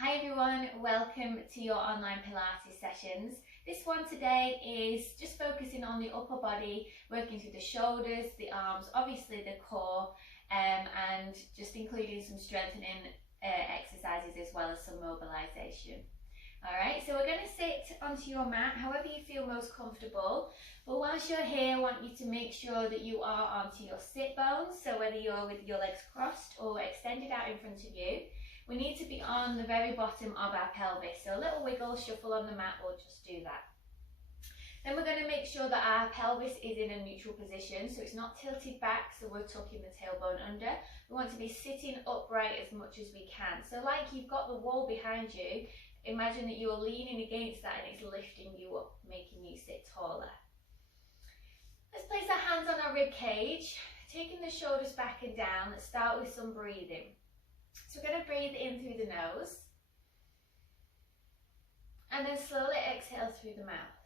Hi everyone, welcome to your online Pilates sessions. This one today is just focusing on the upper body, working through the shoulders, the arms, obviously the core, and just including some strengthening exercises as well as some mobilization. Alright, so we're going to sit onto your mat however you feel most comfortable, but whilst you're here I want you to make sure that you are onto your sit bones, so whether you're with your legs crossed or extended out in front of you. We need to be on the very bottom of our pelvis, so a little wiggle, shuffle on the mat will just do that. Then we're going to make sure that our pelvis is in a neutral position, so it's not tilted back, so we're tucking the tailbone under. We want to be sitting upright as much as we can. So like you've got the wall behind you, imagine that you're leaning against that and it's lifting you up, making you sit taller. Let's place our hands on our rib cage, taking the shoulders back and down. Let's start with some breathing. So we're going to breathe in through the nose and then slowly exhale through the mouth.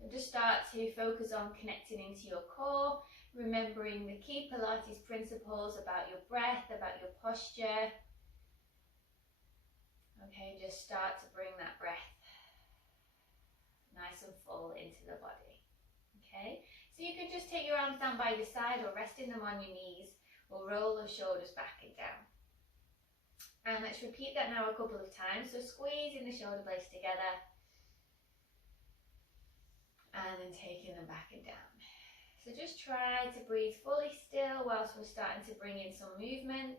And just start to focus on connecting into your core, remembering the key Pilates principles about your breath, about your posture. Okay, just start to bring that breath nice and full into the body. Okay, so you can just take your arms down by your side or resting them on your knees. We'll roll the shoulders back and down. And let's repeat that now a couple of times. So squeezing the shoulder blades together and then taking them back and down. So just try to breathe fully still whilst we're starting to bring in some movement.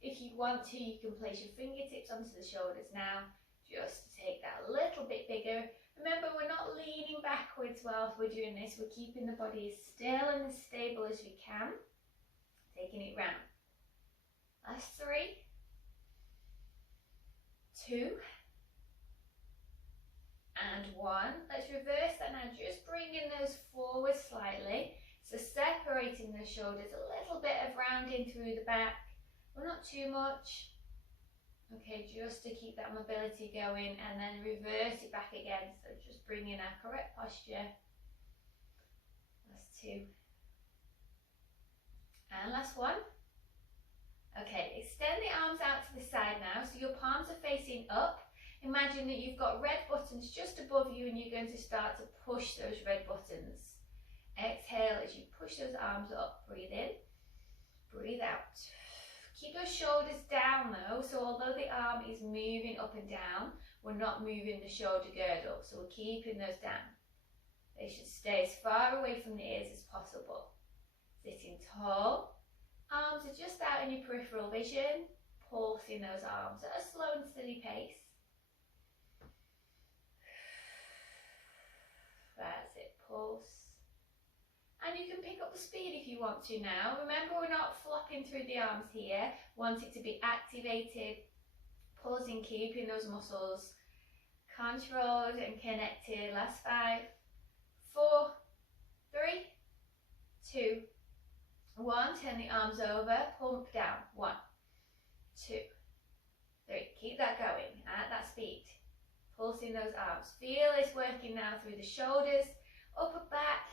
If you want to, you can place your fingertips onto the shoulders now, just to take that a little bit bigger. Remember, we're not leaning backwards whilst we're doing this. We're keeping the body as still and as stable as we can. Taking it round. Last 3, 2, and 1. Let's reverse that now, just bringing those forward slightly. So separating the shoulders, a little bit of rounding through the back, but not too much. Okay, just to keep that mobility going, and then reverse it back again. So just bringing our correct posture. Last 2. And last 1. Okay, extend the arms out to the side now, so your palms are facing up. Imagine that you've got red buttons just above you and you're going to start to push those red buttons. Exhale as you push those arms up, breathe in, breathe out. Keep those shoulders down though, so although the arm is moving up and down, we're not moving the shoulder girdle, so we're keeping those down. They should stay as far away from the ears as possible. Sitting tall, arms are just out in your peripheral vision, pulsing those arms at a slow and steady pace. That's it, pulse. And you can pick up the speed if you want to now. Remember, we're not flopping through the arms here. Want it to be activated, pulsing, keeping those muscles controlled and connected. Last 5, 4, 3, 2, 1, turn the arms over, pump down, 1, 2, 3, keep that going at that speed, pulsing those arms. Feel this working now through the shoulders, upper back,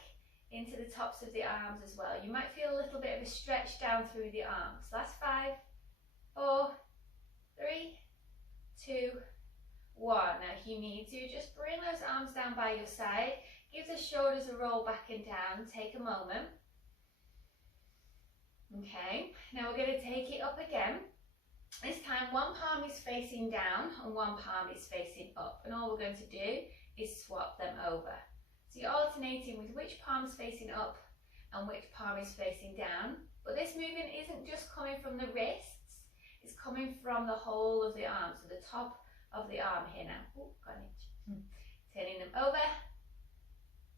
into the tops of the arms as well. You might feel a little bit of a stretch down through the arms. Last 5, 4, 3, 2, 1. Now if you need to, just bring those arms down by your side, give the shoulders a roll back and down, take a moment. Okay, now we're going to take it up again. This time one palm is facing down and one palm is facing up, and all we're going to do is swap them over. So you're alternating with which palm is facing up and which palm is facing down, but this movement isn't just coming from the wrists, it's coming from the whole of the arm, so the top of the arm here now. Ooh, got an itch. Turning them over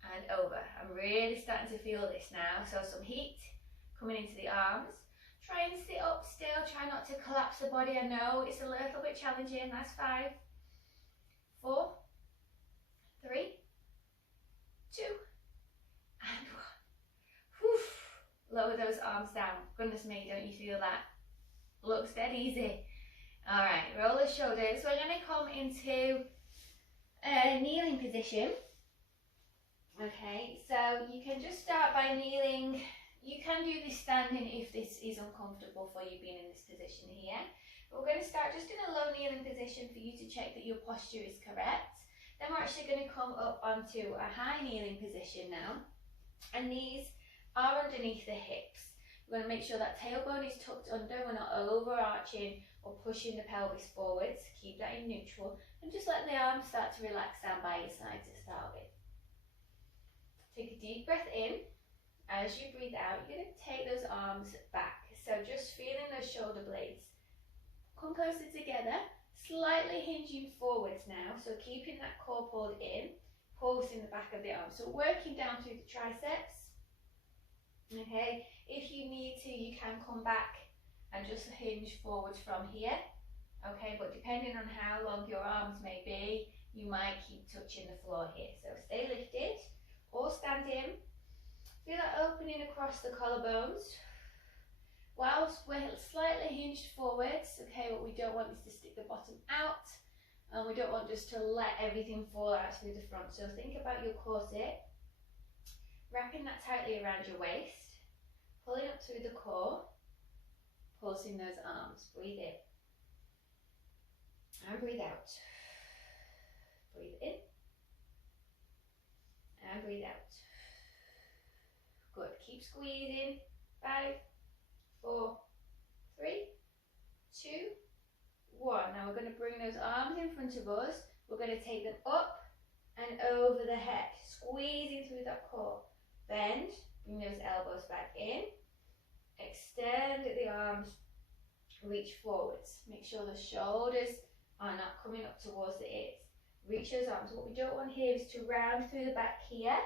and over. I'm really starting to feel this now, so some heat coming into the arms. Try and sit up still, try not to collapse the body. I know it's a little bit challenging. Last 5, 4, 3, 2, and 1. Whew. Lower those arms down. Goodness me, don't you feel that? Looks dead easy. Alright, roll the shoulders. We're going to come into a kneeling position. Okay, so you can just start by kneeling. You can do this standing if this is uncomfortable for you being in this position here. We're going to start just in a low kneeling position for you to check that your posture is correct. Then we're actually going to come up onto a high kneeling position now, and knees are underneath the hips. We're going to make sure that tailbone is tucked under, we're not overarching or pushing the pelvis forwards. Keep that in neutral, and just let the arms start to relax down by your side to start with. Take a deep breath in. As you breathe out, you're going to take those arms back. So just feeling those shoulder blades come closer together, slightly hinging forwards now. So keeping that core pulled in, pulsing the back of the arm. So working down through the triceps. Okay, if you need to, you can come back and just hinge forwards from here. Okay, but depending on how long your arms may be, you might keep touching the floor here. So stay lifted or stand in. Feel that opening across the collarbones. Whilst we're slightly hinged forwards, okay, what we don't want is to stick the bottom out, and we don't want just to let everything fall out through the front. So think about your corset, wrapping that tightly around your waist, pulling up through the core, pulsing those arms. Breathe in and breathe out. Breathe in and breathe out. Good. Keep squeezing. 5, 4, 3, 2, 1. Now we're going to bring those arms in front of us. We're going to take them up and over the head, squeezing through that core. Bend, bring those elbows back in. Extend the arms, reach forwards. Make sure the shoulders are not coming up towards the ears. Reach those arms. What we don't want here is to round through the back here.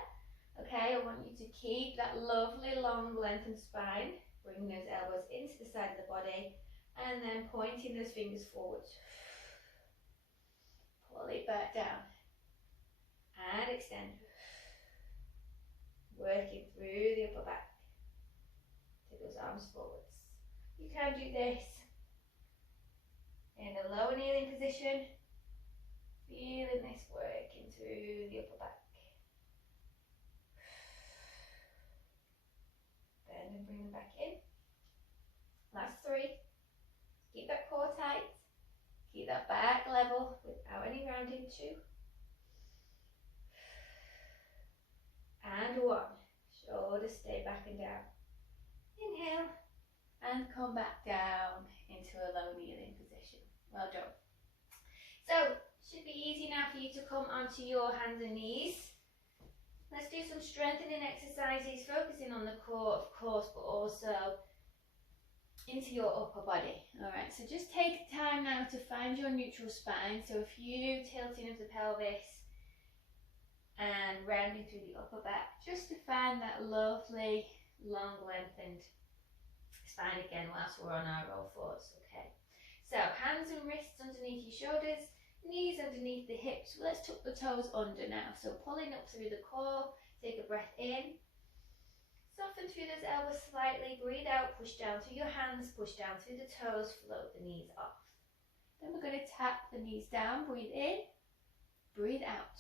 Okay, I want you to keep that lovely long lengthened spine. Bring those elbows into the side of the body and then pointing those fingers forwards. Pull it back down and extend. Working through the upper back. Take those arms forwards. You can do this in a lower kneeling position. Feeling this working through the upper back. Bend and bring them back in. Last 3. Keep that core tight. Keep that back level without any rounding. 2. And 1. Shoulders stay back and down. Inhale and come back down into a low kneeling position. Well done. So, should be easy now for you to come onto your hands and knees. Let's do some strengthening exercises, focusing on the core, of course, but also into your upper body. Alright, so just take time now to find your neutral spine. So a few tilting of the pelvis and rounding through the upper back, just to find that lovely, long, lengthened spine again whilst we're on our roll forwards. Okay, so hands and wrists underneath your shoulders, knees underneath the hips. Let's tuck the toes under now. So pulling up through the core, take a breath in. Soften through those elbows slightly, breathe out, push down through your hands, push down through the toes, float the knees off. Then we're going to tap the knees down, breathe in, breathe out.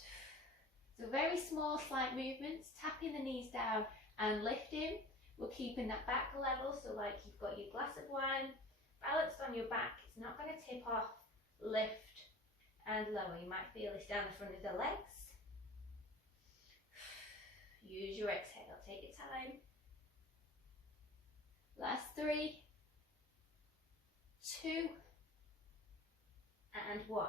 So very small, slight movements, tapping the knees down and lifting. We're keeping that back level, so like you've got your glass of wine balanced on your back, it's not going to tip off, lift and lower. You might feel this down the front of the legs. Use your exhale, take your time. Last 3, 2, and 1.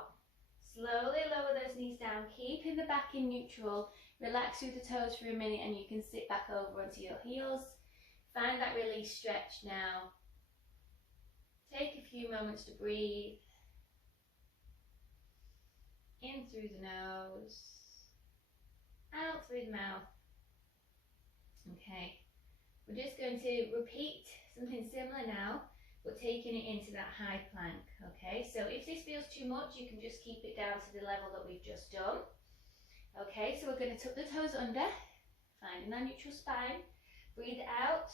Slowly lower those knees down, keeping the back in neutral. Relax through the toes for a minute and you can sit back over onto your heels. Find that release stretch now. Take a few moments to breathe. In through the nose, out through the mouth. Okay, we're just going to repeat something similar now, but taking it into that high plank. Okay, so if this feels too much, you can just keep it down to the level that we've just done. Okay, so we're going to tuck the toes under, finding our neutral spine. Breathe out,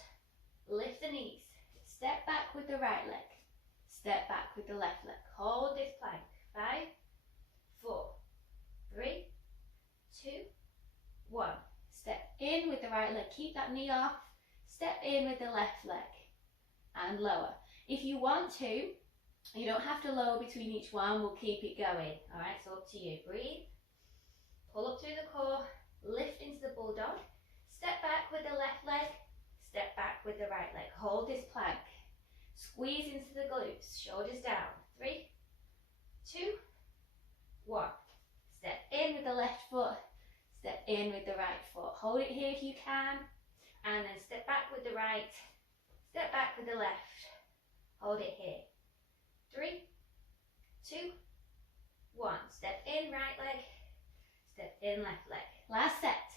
lift the knees, step back with the right leg, step back with the left leg. Hold this plank. 5, 4, 3, 2, 1. Step in with the right leg, keep that knee off, step in with the left leg and lower. If you want to, You don't have to lower between each one, we'll keep it going. All right, so up to you. Breathe, pull up through the core, lift into the bulldog, step back with the left leg, step back with the right leg. Hold this plank, squeeze into the glutes, shoulders down. 3, 2, 1. Step in with the left foot, step in with the right foot. Hold it here if you can, and then step back with the right, step back with the left. Hold it here. 3, 2, 1. Step in right leg, step in left leg. Last set.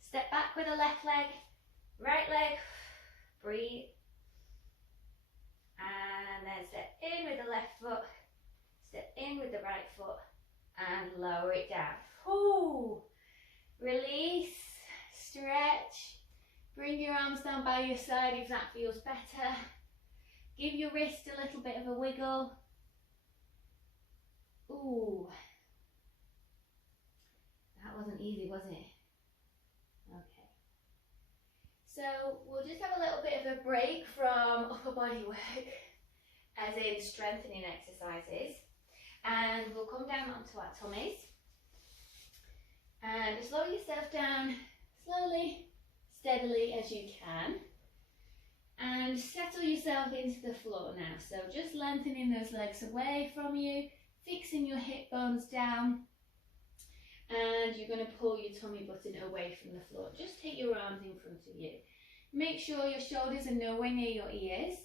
Step back with the left leg, right leg, breathe. And then step in with the left foot, step in with the right foot, and lower it down. Ooh. Release, stretch, bring your arms down by your side if that feels better. Give your wrist a little bit of a wiggle. Ooh. That wasn't easy, was it? Okay. So we'll just have a little bit of a break from upper body work, as in strengthening exercises. And we'll come down onto our tummies. And just lower yourself down slowly, steadily as you can. And settle yourself into the floor now. So just lengthening those legs away from you, fixing your hip bones down. And you're going to pull your tummy button away from the floor. Just take your arms in front of you. Make sure your shoulders are nowhere near your ears.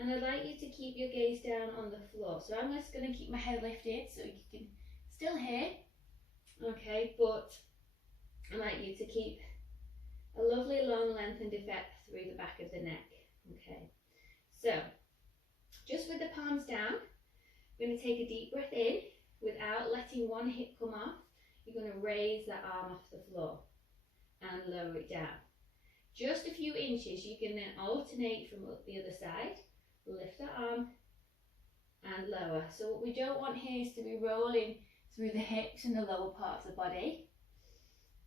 And I'd like you to keep your gaze down on the floor. So I'm just going to keep my head lifted so you can still hear. Okay, but I'd like you to keep a lovely long lengthened effect through the back of the neck. Okay, so just with the palms down, we're going to take a deep breath in without letting one hip come off. You're going to raise that arm off the floor and lower it down. Just a few inches, you can then alternate from the other side. Lift the arm and lower. So what we don't want here is to be rolling through the hips and the lower part of the body.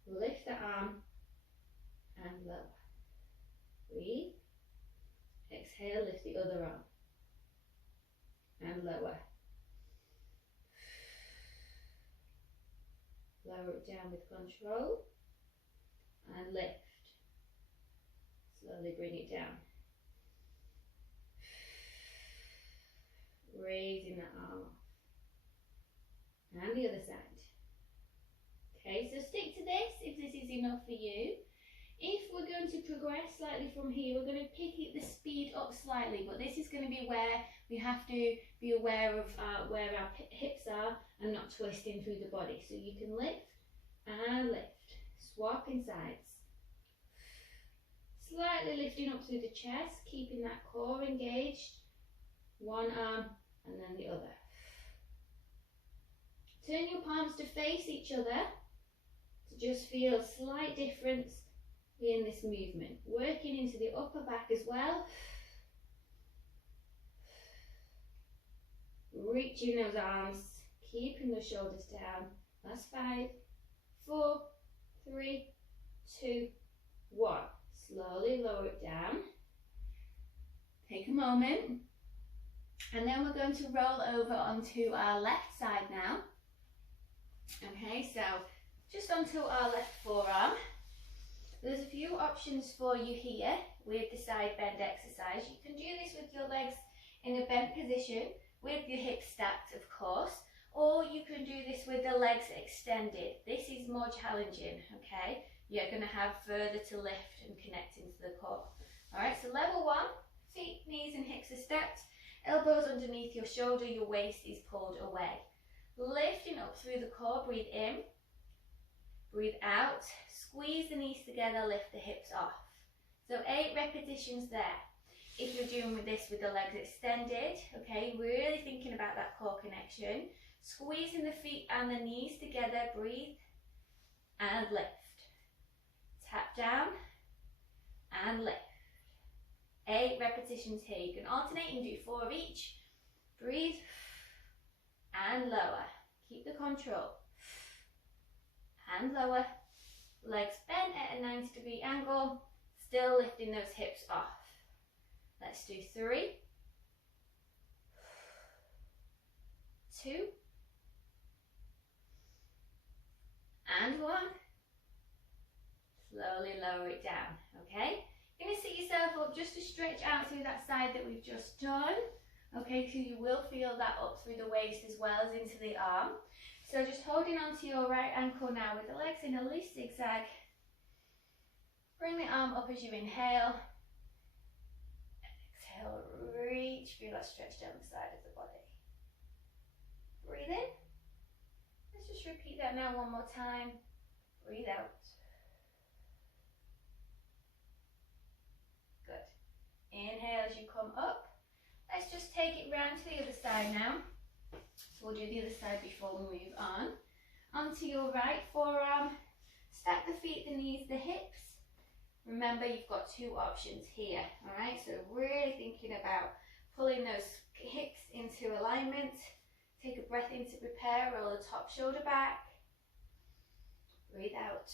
Lift the arm and lower. Breathe. Exhale, lift the other arm and lower. Lower it down with control and lift. Slowly bring it down. Raising the arm off. And the other side. Okay, so stick to this if this is enough for you. If we're going to progress slightly from here, we're going to pick the speed up slightly, but this is going to be where we have to be aware of where our hips are and not twisting through the body. So you can lift and lift, swapping sides. Slightly lifting up through the chest, keeping that core engaged. One arm and then the other. Turn your palms to face each other to just feel a slight difference in this movement. Working into the upper back as well. Reaching those arms, keeping the shoulders down. Last 5, 4, 3, 2, 1. Slowly lower it down. Take a moment. And then we're going to roll over onto our left side now. Okay, so just onto our left forearm. There's a few options for you here with the side bend exercise. You can do this with your legs in a bent position with your hips stacked, of course, or you can do this with the legs extended. This is more challenging, okay? You're going to have further to lift and connect into the core. All right, so level 1, feet, knees and hips are stacked. Elbows underneath your shoulder, your waist is pulled away. Lifting up through the core, breathe in, breathe out, squeeze the knees together, lift the hips off. So 8 repetitions there. If you're doing this with the legs extended, okay, really thinking about that core connection, squeezing the feet and the knees together, breathe and lift. Tap down and lift. 8 repetitions here. You can alternate and do 4 of each. Breathe and lower. Keep the control. And lower. Legs bent at a 90-degree angle. Still lifting those hips off. Let's do 3, 2, and 1. Slowly lower it down, okay? You're going to sit yourself up just to stretch out through that side that we've just done, okay? So you will feel that up through the waist as well as into the arm. So just holding on to your right ankle now with the legs in a loose zigzag. Bring the arm up as you inhale. Exhale, reach, feel that stretch down the side of the body. Breathe in. Let's just repeat that now one more time. Breathe out. Good. Inhale as you come up. Let's just take it round to the other side now. So we'll do the other side before we move on. Onto your right forearm. Stack the feet, the knees, the hips. Remember, you've got 2 options here, all right? So really thinking about pulling those hips into alignment. Take a breath in to prepare, roll the top shoulder back. Breathe out.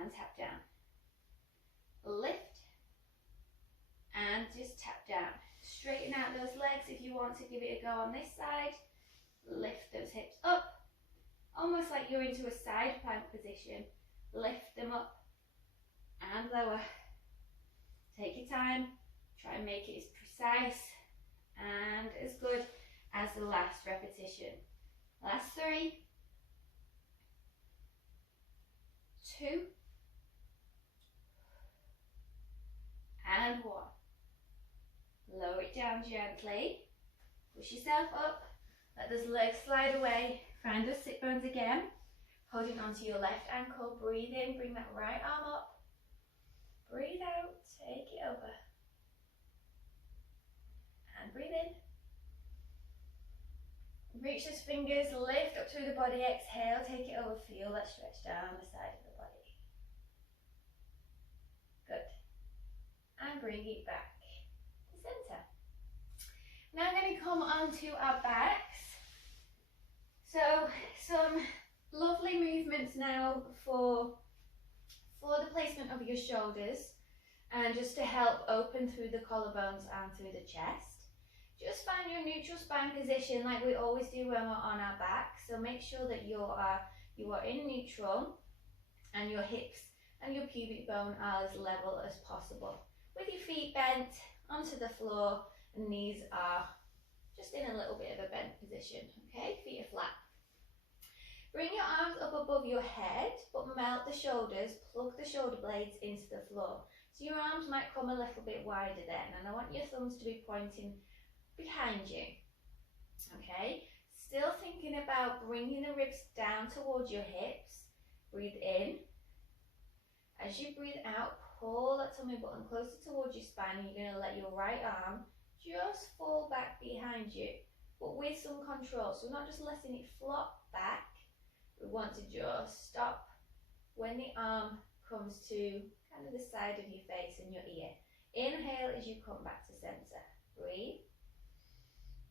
And tap down. Lift. And just tap down. Straighten out those legs if you want to give it a go on this side. Lift those hips up. Almost like you're into a side plank position. Lift them up and lower. Take your time. Try and make it as precise and as good as the last repetition. Last 3, 2, and 1. Lower it down gently. Push yourself up. Let those legs slide away. Find those sit bones again. Holding onto your left ankle. Breathe in. Bring that right arm up. Breathe out. Take it over. And breathe in. Reach those fingers. Lift up through the body. Exhale. Take it over. Feel that stretch down the side of the body. Good. And bring it back to center. Now I'm going to come onto our backs. So some lovely movements now for the placement of your shoulders and just to help open through the collarbones and through the chest. Just find your neutral spine position like we always do when we're on our back. So make sure that you are in neutral and your hips and your pubic bone are as level as possible. With your feet bent onto the floor and knees are just in a little bit of a bent position, okay? Feet are flat. Bring your arms up above your head, but melt the shoulders, plug the shoulder blades into the floor. So your arms might come a little bit wider then, and I want your thumbs to be pointing behind you, okay? Still thinking about bringing the ribs down towards your hips. Breathe in. As you breathe out, pull that tummy button closer towards your spine, and you're going to let your right arm just fall back behind you, but with some control. So not just letting it flop back. We want to just stop when the arm comes to kind of the side of your face and your ear. Inhale as you come back to center. Breathe.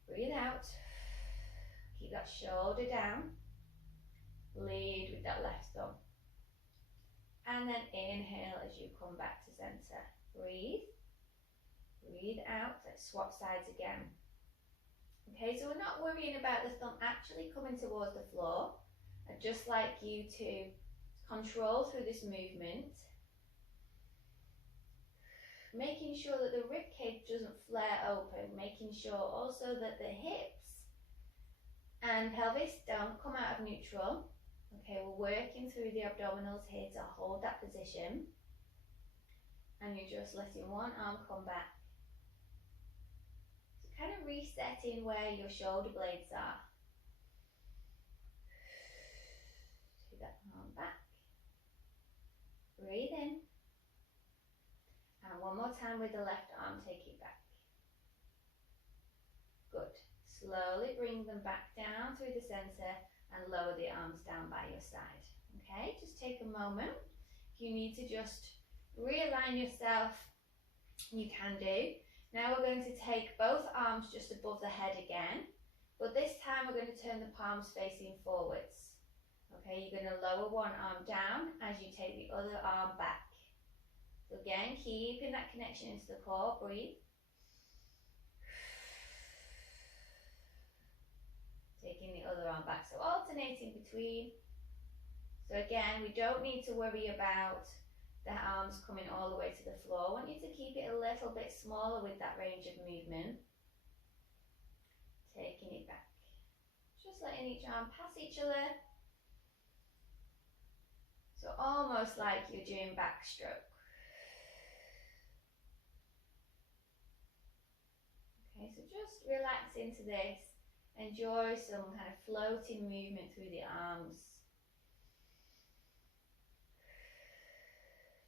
Breathe out. Keep that shoulder down. Lead with that left thumb. And then inhale as you come back to center. Breathe. Breathe out. Let's swap sides again. Okay, so we're not worrying about the thumb actually coming towards the floor. I'd just like you to control through this movement, making sure that the rib cage doesn't flare open, making sure also that the hips and pelvis don't come out of neutral. Okay, we're working through the abdominals here to hold that position, and you're just letting one arm come back. So kind of resetting where your shoulder blades are. That arm back. Breathe in. And one more time with the left arm, take it back. Good. Slowly bring them back down through the center and lower the arms down by your side. Okay, just take a moment. If you need to just realign yourself, you can do. Now we're going to take both arms just above the head again, but this time we're going to turn the palms facing forwards. Okay, you're going to lower one arm down as you take the other arm back. So again, keeping that connection into the core. Breathe. Taking the other arm back, so alternating between. So again, we don't need to worry about the arms coming all the way to the floor. I want you to keep it a little bit smaller with that range of movement. Taking it back. Just letting each arm pass each other. So almost like you're doing backstroke. Okay, so just relax into this. Enjoy some kind of floating movement through the arms.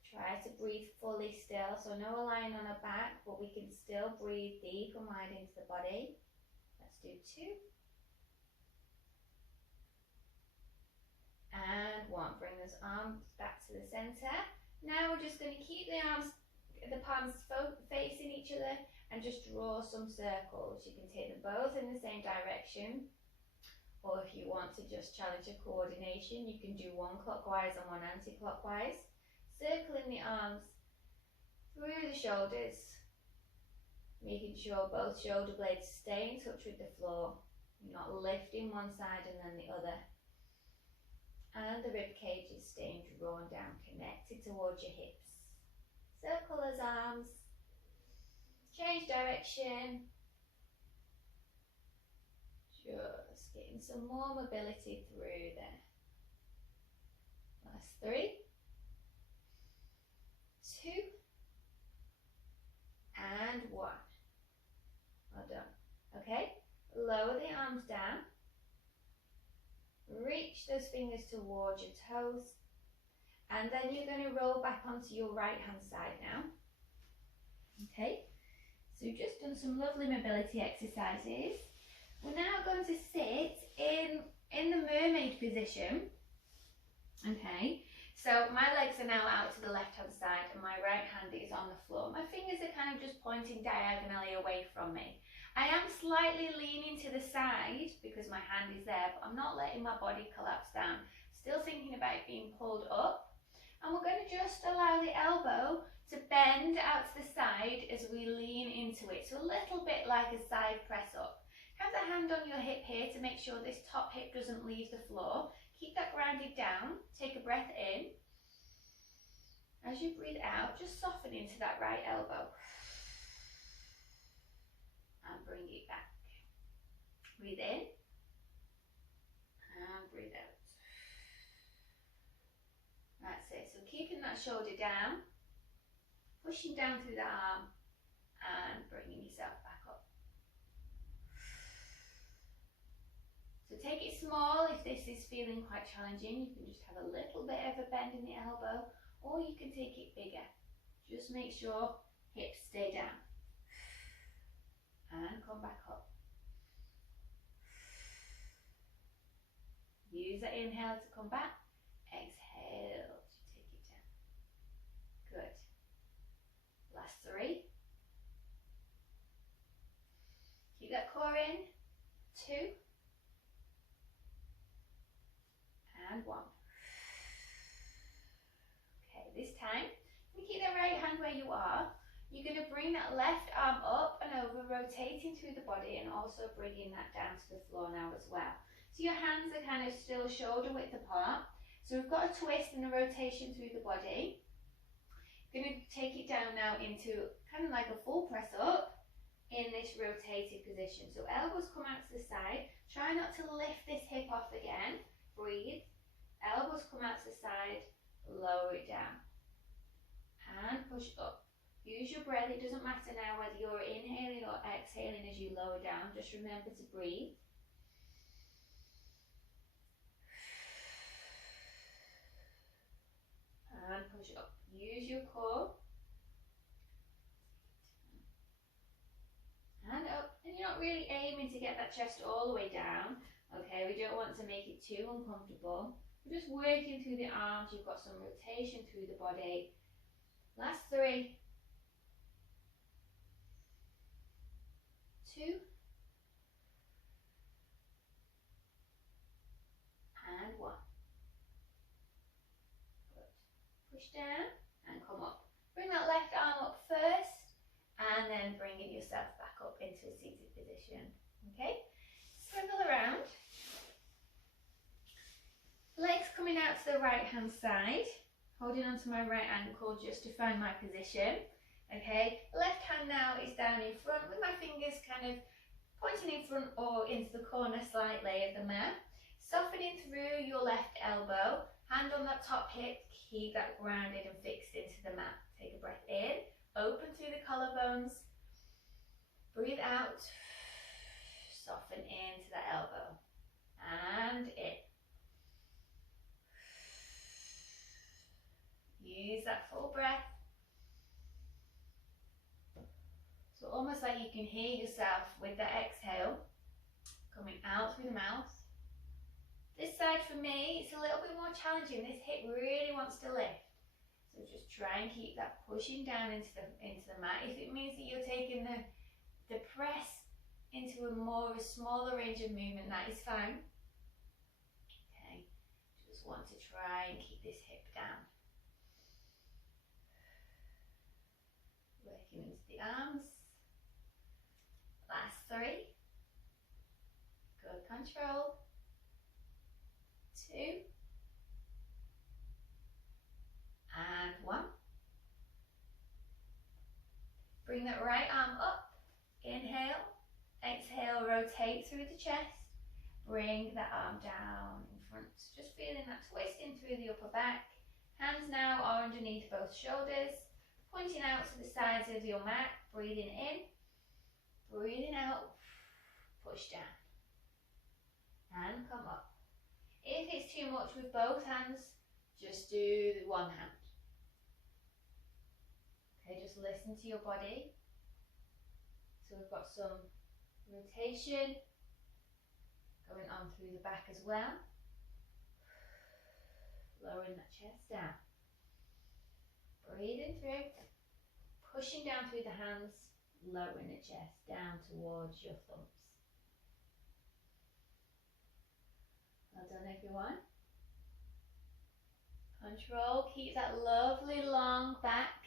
Try to breathe fully still, so no lying on our back, but we can still breathe deep and wide into the body. Let's do 2. And 1. Bring those arms back to the center. Now we're just going to keep the palms facing each other and just draw some circles. You can take them both in the same direction, or if you want to just challenge your coordination, you can do one clockwise and one anti-clockwise. Circling the arms through the shoulders, making sure both shoulder blades stay in touch with the floor. You're not lifting one side and then the other. And the rib cage is staying drawn down, connected towards your hips. Circle those arms. Change direction. Just getting some more mobility through there. Last 3. 2. And 1. Well done. Okay, lower the arms down. Reach those fingers towards your toes, and then you're going to roll back onto your right hand side now. Okay, so you've just done some lovely mobility exercises. We're now going to sit in the mermaid position. Okay, so my legs are now out to the left hand side and my right hand is on the floor. My fingers are kind of just pointing diagonally away from me. I am slightly leaning to the side because my hand is there, but I'm not letting my body collapse down. Still thinking about it being pulled up. And we're going to just allow the elbow to bend out to the side as we lean into it. So a little bit like a side press up. Have the hand on your hip here to make sure this top hip doesn't leave the floor. Keep that grounded down. Take a breath in. As you breathe out, just soften into that right elbow. And bring it back. Breathe in and breathe out. That's it. So keeping that shoulder down, pushing down through the arm and bringing yourself back up. So take it small if this is feeling quite challenging. You can just have a little bit of a bend in the elbow, or you can take it bigger. Just make sure hips stay down. And come back up. Use that inhale to come back. Exhale to take it down. Good. Last 3. Keep that core in. 2. And 1. Okay, this time, you keep the right hand where you are. You're going to bring that left arm up and over, rotating through the body and also bringing that down to the floor now as well. So your hands are kind of still shoulder width apart. So we've got a twist and a rotation through the body. Going to take it down now into kind of like a full press up in this rotated position. So elbows come out to the side. Try not to lift this hip off again. Breathe. Elbows come out to the side. Lower it down. And push up. Use your breath. It doesn't matter now whether you're inhaling or exhaling as you lower down. Just remember to breathe. And push up. Use your core. And up. And you're not really aiming to get that chest all the way down. Okay, we don't want to make it too uncomfortable. We're just working through the arms. You've got some rotation through the body. Last 3. 2. And 1. Good. Push down and come up. Bring that left arm up first and then bringing yourself back up into a seated position. Okay? Swivel around. out to the right hand side, holding onto my right ankle just to find my position. Okay, left hand now is down in front with my fingers kind of pointing in front or into the corner slightly of the mat. Softening through your left elbow, hand on that top hip, keep that grounded and fixed into the mat. Take a breath in, open through the collarbones, breathe out, soften into the elbow, and in. Use that full breath. So almost like you can hear yourself with the exhale coming out through the mouth. This side for me, it's a little bit more challenging. This hip really wants to lift. So just try and keep that pushing down into the mat. If it means that you're taking the press into a smaller range of movement, that is fine. Okay, just want to try and keep this hip down. Working into the arms. Last 3. Good control. 2. And 1. Bring that right arm up. Inhale. Exhale, rotate through the chest. Bring that arm down in front. Just feeling that twisting through the upper back. Hands now are underneath both shoulders. Pointing out to the sides of your mat. Breathing in. Breathing out. Push down. And come up. If it's too much with both hands, just do the one hand. Okay, just listen to your body. So we've got some rotation going on through the back as well. Lowering that chest down. Breathing through. Pushing down through the hands. Lowering the chest down towards your thumbs. Well done, everyone. Control, keep that lovely long back.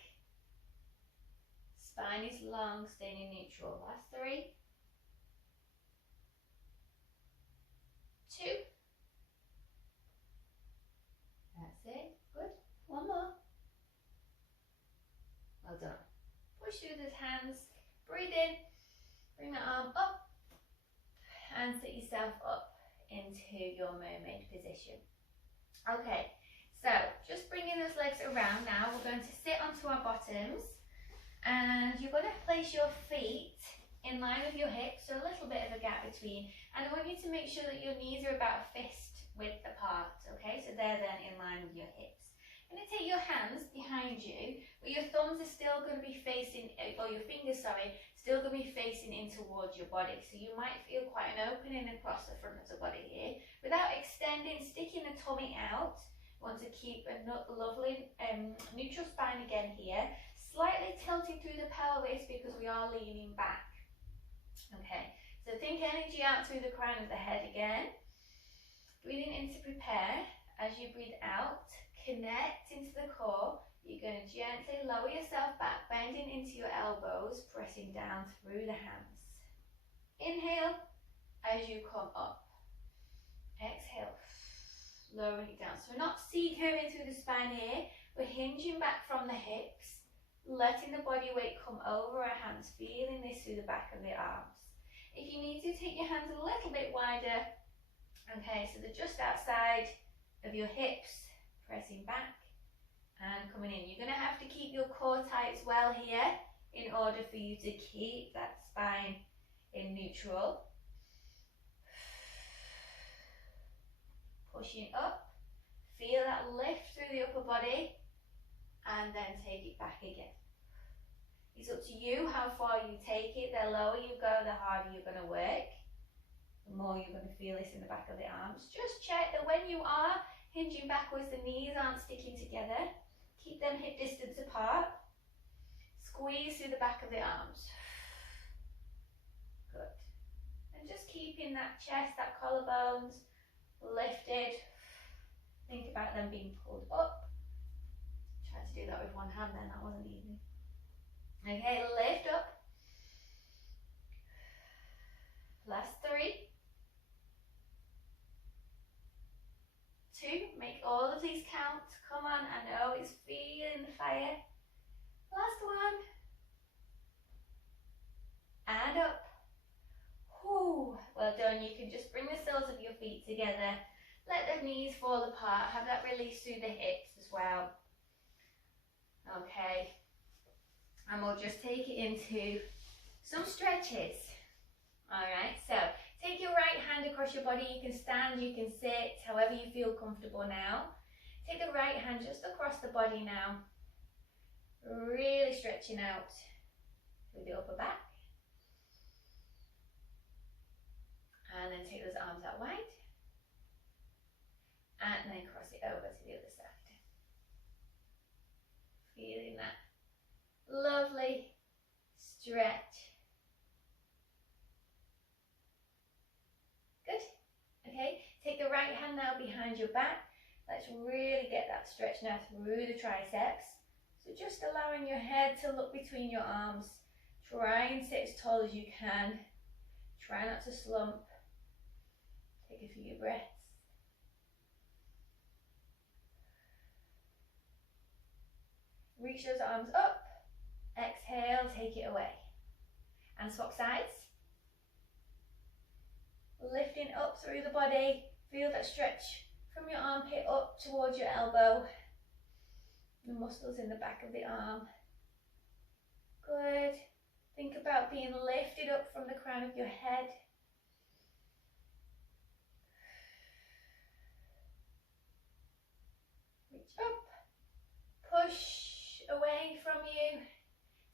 Spine is long, staying in neutral. Last 3. 2. That's it. Good. One more. Well done. Push through those hands. Breathe in. Bring the arm up. And sit yourself up into your mermaid position. Okay, so just bringing those legs around now, we're going to sit onto our bottoms and you're going to place your feet in line with your hips, so a little bit of a gap between, and I want you to make sure that your knees are about fist width apart, okay, so they're then in line with your hips. I'm going to take your hands behind you, but your thumbs are still going to be facing, or your fingers, sorry, still going to be facing in towards your body. So you might feel quite an opening across the front of the body here. Without extending, sticking the tummy out. You want to keep a lovely neutral spine again here. Slightly tilting through the pelvis because we are leaning back. Okay, so think energy out through the crown of the head again. Breathing in to prepare. As you breathe out, connect into the core. You're going to gently lower yourself back, bending into your elbows, pressing down through the hands. Inhale as you come up. Exhale, lowering it down. So we're not C curving through the spine here. We're hinging back from the hips, letting the body weight come over our hands, feeling this through the back of the arms. If you need to, take your hands a little bit wider. Okay, so they're just outside of your hips, pressing back. And coming in. You're going to have to keep your core tight as well here in order for you to keep that spine in neutral. Pushing up. Feel that lift through the upper body and then take it back again. It's up to you how far you take it. The lower you go, the harder you're going to work. The more you're going to feel this in the back of the arms. Just check that when you are hinging backwards, the knees aren't sticking together. Keep them hip distance apart. Squeeze through the back of the arms. Good. And just keeping that chest, that collarbones lifted. Think about them being pulled up. Try to do that with one hand then, that wasn't easy. Okay, lift up. Last 3. 2, make all of on. I know it's feeling the fire. Last one. And up. Whew. Well done. You can just bring the soles of your feet together. Let the knees fall apart. Have that release through the hips as well. Okay. And we'll just take it into some stretches. Alright, so take your right hand across your body. You can stand, you can sit, however you feel comfortable now. Take the right hand just across the body now. Really stretching out through the upper back. And then take those arms out wide. And then cross it over to the other side. Feeling that lovely stretch. Good. Okay, take the right hand now behind your back. Let's really get that stretch now through the triceps. So just allowing your head to look between your arms. Try and sit as tall as you can. Try not to slump. Take a few breaths. Reach those arms up. Exhale, take it away. And swap sides. Lifting up through the body. Feel that stretch from your armpit up towards your elbow. The muscles in the back of the arm. Good. Think about being lifted up from the crown of your head. Reach up. Push away from you.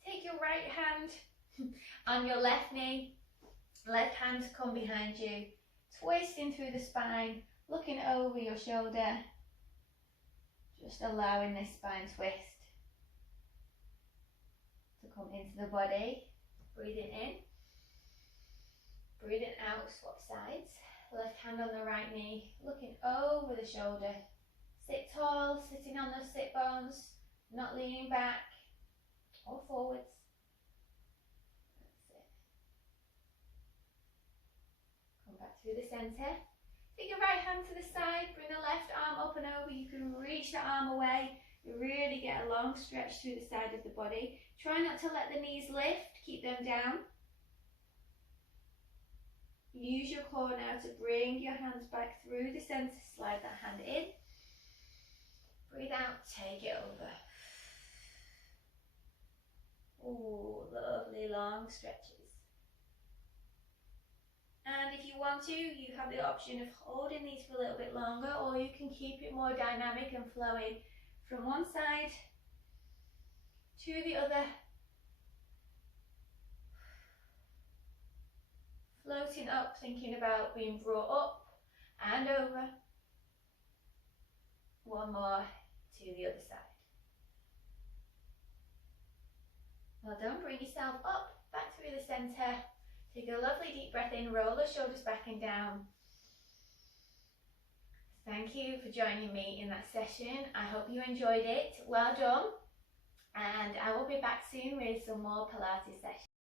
Take your right hand on your left knee. Left hand come behind you. Twisting through the spine. Looking over your shoulder. Just allowing this spine twist to come into the body. Breathing in. Breathing out, swap sides. Left hand on the right knee. Looking over the shoulder. Sit tall, sitting on those sit bones. Not leaning back or forwards. That's it. Come back through the centre. Take your right hand to the side, bring the left arm up and over. You can reach the arm away. You really get a long stretch through the side of the body. Try not to let the knees lift, keep them down. Use your core now to bring your hands back through the centre, slide that hand in. Breathe out, take it over. Oh, lovely long stretches. And if you want to, you have the option of holding these for a little bit longer, or you can keep it more dynamic and flowing from one side to the other. Floating up, thinking about being brought up and over. One more to the other side. Well done, bring yourself up, back through the centre. Take a lovely deep breath in, roll the shoulders back and down. Thank you for joining me in that session. I hope you enjoyed it. Well done. And I will be back soon with some more Pilates sessions.